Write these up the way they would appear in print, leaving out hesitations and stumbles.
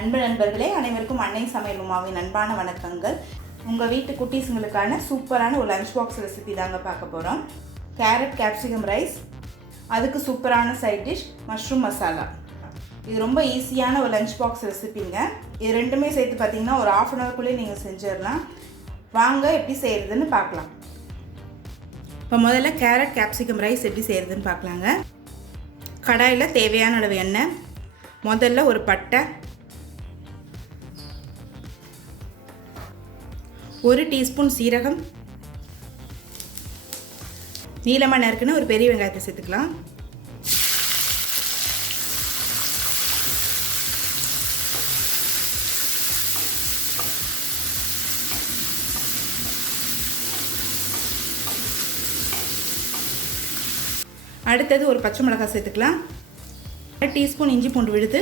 அன்பு நண்பர்களே, அனைவருக்கும் அன்னை சமையல் உமாவின் அன்பான வணக்கங்கள். உங்கள் வீட்டு குட்டீஸுங்களுக்கான சூப்பரான ஒரு லஞ்ச் பாக்ஸ் ரெசிபி தாங்க பார்க்க போகிறோம். கேரட் கேப்சிகம் ரைஸ், அதுக்கு சூப்பரான சைட் டிஷ் மஷ்ரூம் மசாலா. இது ரொம்ப ஈஸியான ஒரு லஞ்ச் பாக்ஸ் ரெசிபிங்க. இது ரெண்டுமே சேர்த்து பார்த்திங்கன்னா ஒரு ½ அன் ஹவர்க்குள்ளேயே நீங்கள் செஞ்சிடலாம். வாங்க எப்படி செய்கிறதுன்னு பார்க்கலாம். இப்போ முதல்ல கேரட் கேப்சிகம் ரைஸ் எப்படி செய்கிறதுன்னு பார்க்கலாங்க. கடாயில் தேவையான அளவு எண்ணெய், முதல்ல ஒரு பட்டை, 1 டீஸ்பூன் சீரகம், நீளமாக நறுக்குன்னு ஒரு பெரிய வெங்காயத்தை சேர்த்துக்கலாம். அடுத்தது ஒரு பச்சை மிளகாய் சேர்த்துக்கலாம். 1 டீஸ்பூன் இஞ்சி பூண்டு விழுது,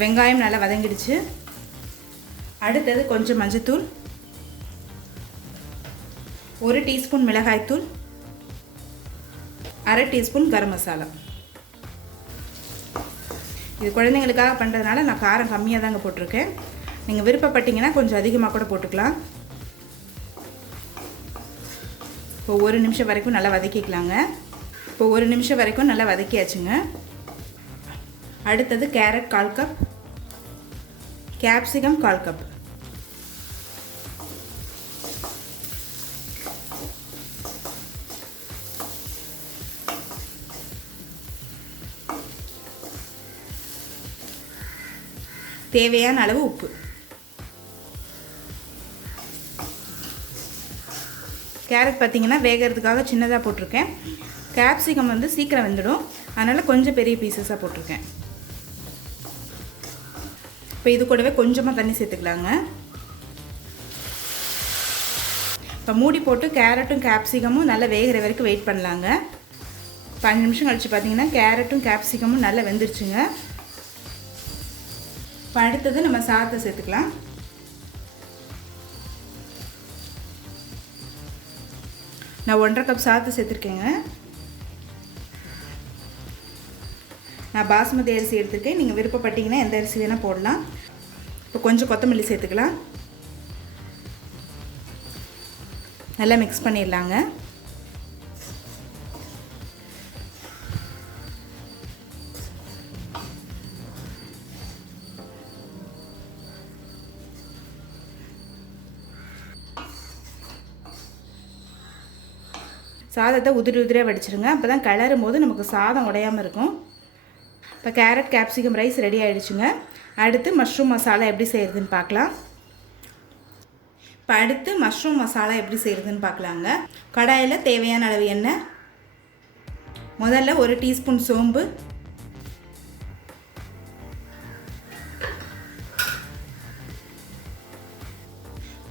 வெங்காயம் நல்லா வதங்கிடுச்சு. அடுத்தது கொஞ்சம் மஞ்சத்தூள், 1 டீஸ்பூன் மிளகாய்த்தூள், அரை டீஸ்பூன் கரம் மசாலா. இது குழந்தைங்களுக்காக பண்ணுறதுனால நான் காரம் கம்மியாக தாங்க போட்டிருக்கேன். நீங்கள் விருப்பப்பட்டீங்கன்னா கொஞ்சம் அதிகமாக கூட போட்டுக்கலாம். இப்போ 1 நிமிஷம் வரைக்கும் நல்லா வதக்கிக்கலாங்க. இப்போ 1 நிமிஷம் வரைக்கும் நல்லா வதக்கியாச்சுங்க. அடுத்தது கேரட் 1/4 கப், கேப்சிகம் 1/4 கப், தேவையான அளவு உப்பு. கேரட் பார்த்திங்கன்னா வேகிறதுக்காக சின்னதாக போட்டிருக்கேன். கேப்சிகம் வந்து சீக்கிரம் வெந்துடும், அதனால் கொஞ்சம் பெரிய பீசஸாக போட்டிருக்கேன். இப்போ இது கூடவே கொஞ்சமாக தண்ணி சேர்த்துக்கலாங்க. இப்போ மூடி போட்டு கேரட்டும் கேப்சிகமும் நல்லா வேகிற வரைக்கும் வெயிட் பண்ணலாங்க. 5 நிமிஷம் கழித்து பார்த்திங்கன்னா கேரட்டும் கேப்சிகமும் நல்லா வெந்துருச்சுங்க. இப்போ அடுத்தது நம்ம சாதத்தை சேர்த்துக்கலாம். நான் 1½ கப் சாதத்தை சேர்த்துருக்கேங்க. நான் பாஸ்மதி அரிசி எடுத்துருக்கேன். நீங்கள் விருப்பப்பட்டீங்கன்னா எந்த அரிசி வேணால் போடலாம். இப்போ கொஞ்சம் கொத்தமல்லி சேர்த்துக்கலாம். நல்லா மிக்ஸ் பண்ணிடலாங்க. சாதத்தை உதிரி உதிரியாக வடிச்சிருங்க. அப்போ தான் கிளறும் போது நமக்கு சாதம் உடையாமல் இருக்கும். இப்போ கேரட் கேப்சிகம் ரைஸ் ரெடி ஆகிடுச்சுங்க. அடுத்து மஷ்ரூம் மசாலா எப்படி செய்கிறதுன்னு பார்க்கலாம். இப்போ அடுத்து மஷ்ரூம் மசாலா எப்படி செய்கிறதுன்னு பார்க்கலாங்க. கடாயில் தேவையான அளவு எண்ணெய், முதல்ல 1 டீஸ்பூன் சோம்பு,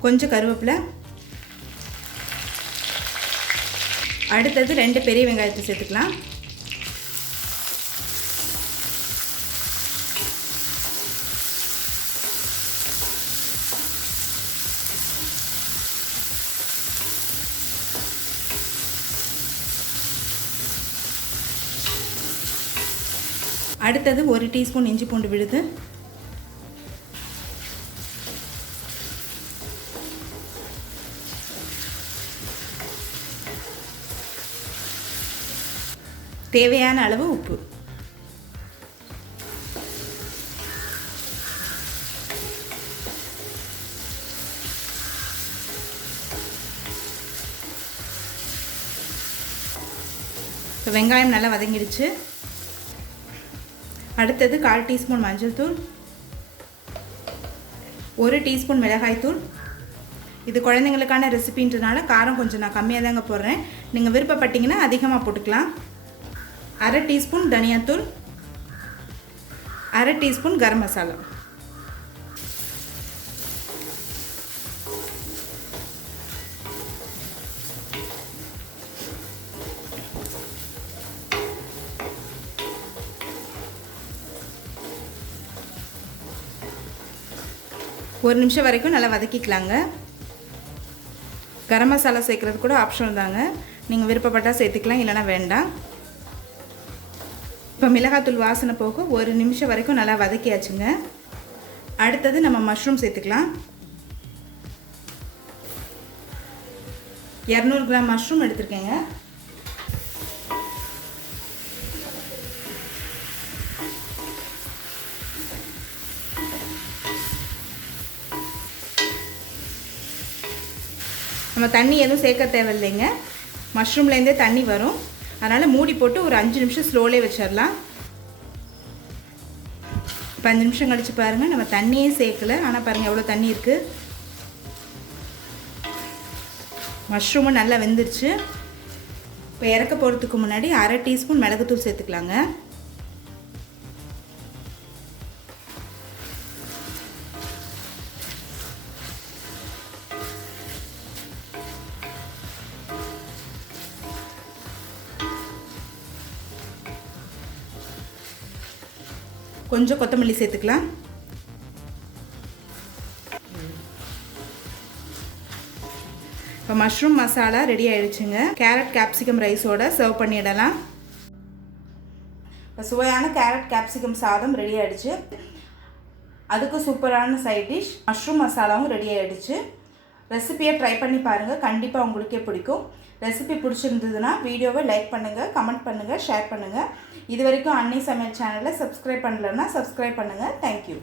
கொஞ்சம் கருவேப்பிலை, அடுத்தது 2 பெரிய வெங்காயத்தை சேர்த்துக்கலாம். அடுத்தது 1 டீஸ்பூன் இஞ்சி பூண்டு விழுது, தேவையான அளவு உப்பு, இப்போ வெங்காயம் நல்லா வதங்கிடுச்சு. அடுத்தது 1/4 டீஸ்பூன் மஞ்சள் தூள், 1 டீஸ்பூன் மிளகாய்த்தூள். இது குழந்தைங்களுக்கான ரெசிபின்றதுனால காரம் கொஞ்சம் நான் கம்மியாக தாங்க போடுறேன். நீங்கள் விருப்பப்பட்டீங்கன்னா அதிகமாக போட்டுக்கலாம். அரை டீஸ்பூன் தனியாத்தூள், அரை டீஸ்பூன் கரம் மசாலா. ஒரு நிமிஷம் வரைக்கும் நல்லா வதக்கிக்கலாங்க. கரம் மசாலா சேர்க்குறது கூட ஆப்ஷனல் தாங்க, நீங்கள் விருப்பப்பட்டால் சேர்த்துக்கலாம், இல்லைனா வேண்டாம். இப்போ மிளகாத்தூள் வாசனை போக 1 நிமிஷம் வரைக்கும் நல்லா வதக்கியாச்சுங்க. அடுத்தது நம்ம மஷ்ரூம் சேர்த்துக்கலாம். 200 கிராம் மஷ்ரூம் எடுத்துருக்கேங்க. நம்ம தண்ணி எதுவும் சேர்க்க தேவையில்லைங்க, மஷ்ரூம்லேருந்தே தண்ணி வரும். அதனால் மூடி போட்டு ஒரு 5 நிமிஷம் ஸ்லோலே வச்சிடலாம். இப்போ 5 நிமிஷம் கழித்து பாருங்கள், நம்ம தண்ணியே சேர்க்கலை, ஆனால் பாருங்கள் எவ்வளோ தண்ணி இருக்குது. மஷ்ரூமும் நல்லா வெந்துருச்சு. இப்போ இறக்க போகிறதுக்கு முன்னாடி 1/2 டீஸ்பூன் மிளகுத்தூள் சேர்த்துக்கலாங்க. கொஞ்சம் கொத்தமல்லி சேர்த்துக்கலாம். இப்போ மஷ்ரூம் மசாலா ரெடி ஆயிடுச்சுங்க. கேரட் கேப்சிகம் ரைஸோட சர்வ் பண்ணிடலாம். இப்போ சுவையான கேரட் கேப்சிகம் சாதம் ரெடி ஆயிடுச்சு. அதுக்கு சூப்பரான சைட் டிஷ் மஷ்ரூம் மசாலாவும் ரெடி ஆயிடுச்சு. ரெசிபியை ட்ரை பண்ணி பாருங்கள், கண்டிப்பாக உங்களுக்கே பிடிக்கும். ரெசிபி பிடிச்சிருந்ததுன்னா வீடியோவை லைக் பண்ணுங்கள், கமெண்ட் பண்ணுங்கள், ஷேர் பண்ணுங்கள். இது வரைக்கும் அன்னை சமையல் சேனலை சப்ஸ்கிரைப் பண்ணலைன்னா சப்ஸ்கிரைப் பண்ணுங்கள். தேங்க்யூ.